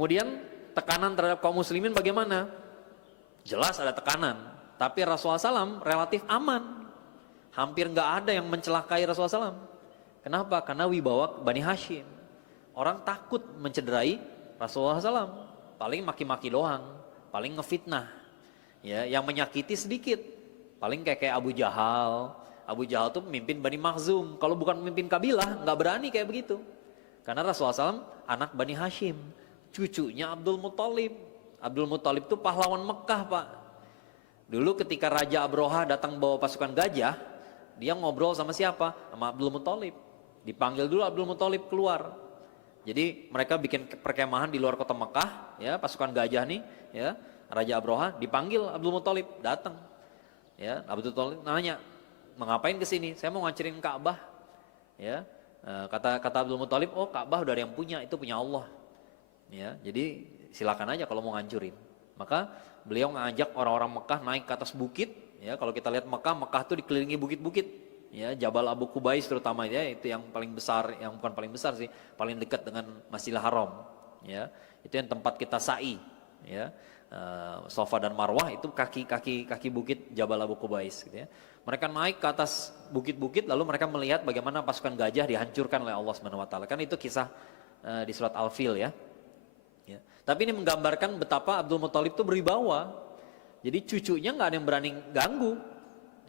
Kemudian tekanan terhadap kaum muslimin bagaimana? Jelas ada tekanan, tapi Rasulullah SAW relatif aman. Hampir nggak ada yang mencelakai Rasulullah SAW. Kenapa? Karena wibawa Bani Hashim. Orang takut mencederai Rasulullah SAW. Paling maki-maki doang, paling ngefitnah. Ya, yang menyakiti sedikit. Paling kayak Abu Jahal. Abu Jahal tuh pemimpin Bani Makhzum. Kalau bukan pemimpin kabilah, nggak berani kayak begitu. Karena Rasulullah SAW anak Bani Hashim, cucunya Abdul Muthalib. Abdul Muthalib itu pahlawan Mekah, Pak. Dulu ketika Raja Abroha datang bawa pasukan gajah, dia ngobrol sama siapa? Sama Abdul Muthalib. Dipanggil dulu Abdul Muthalib keluar. Jadi mereka bikin perkemahan di luar kota Mekah, ya, pasukan gajah nih, ya, Raja Abroha dipanggil Abdul Muthalib, datang. Ya, Abdul Muthalib nanya, "Mengapain ke sini?" "Saya mau ngancurin Ka'bah." Ya. Kata Abdul Muthalib, "Oh, Ka'bah udah ada yang punya, itu punya Allah." Ya, jadi silakan aja kalau mau ngancurin. Maka beliau ngajak orang-orang Mekah naik ke atas bukit. Ya, kalau kita lihat Mekah tuh dikelilingi bukit-bukit. Ya, Jabal Abu Qubais terutama, ya, itu yang paling besar, yang bukan paling besar sih, paling dekat dengan Masjidil Haram. Ya, itu yang tempat kita sa'i. Ya, Safa dan Marwah itu kaki bukit Jabal Abu Qubais. Gitu ya. Mereka naik ke atas bukit-bukit, lalu mereka melihat bagaimana pasukan gajah dihancurkan oleh Allah Subhanahu Wa Taala. Kan itu kisah di surat Al-Fil, ya. Ya. Tapi ini menggambarkan betapa Abdul Muthalib itu berwibawa. Jadi cucunya nggak ada yang berani ganggu.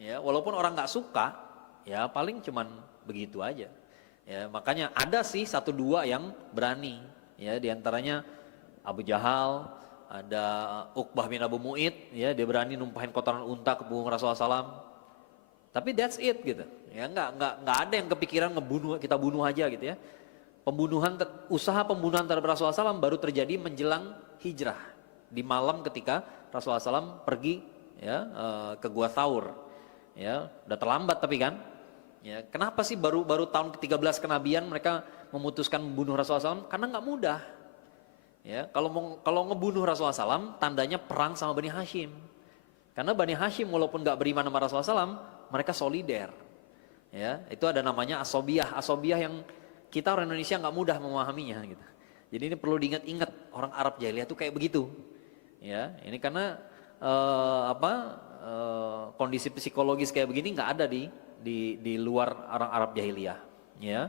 Ya, walaupun orang nggak suka, ya paling cuman begitu aja. Ya, makanya ada sih 1-2 yang berani. Ya, diantaranya Abu Jahal, ada Uqbah bin Abu Mu'id, ya, dia berani numpahin kotoran unta ke punggung Rasulullah SAW. Tapi that's it gitu. Ya, nggak ada yang kepikiran kita bunuh aja gitu ya. Usaha pembunuhan terhadap Rasulullah SAW baru terjadi menjelang hijrah, di malam ketika Rasulullah SAW pergi, ya, ke Gua Thaur. Ya, udah terlambat tapi kan. Ya, kenapa sih baru tahun ke-13 kenabian mereka memutuskan membunuh Rasulullah SAW? Karena nggak mudah. Ya, kalau ngebunuh Rasulullah SAW tandanya perang sama Bani Hashim. Karena Bani Hashim walaupun nggak beriman sama Rasulullah SAW, mereka solider. Ya, itu ada namanya asobiyah yang kita orang Indonesia nggak mudah memahaminya gitu. Jadi ini perlu diingat-ingat, orang Arab jahiliyah itu kayak begitu. Ya, ini karena kondisi psikologis kayak begini nggak ada di luar orang Arab jahiliyah. Ya.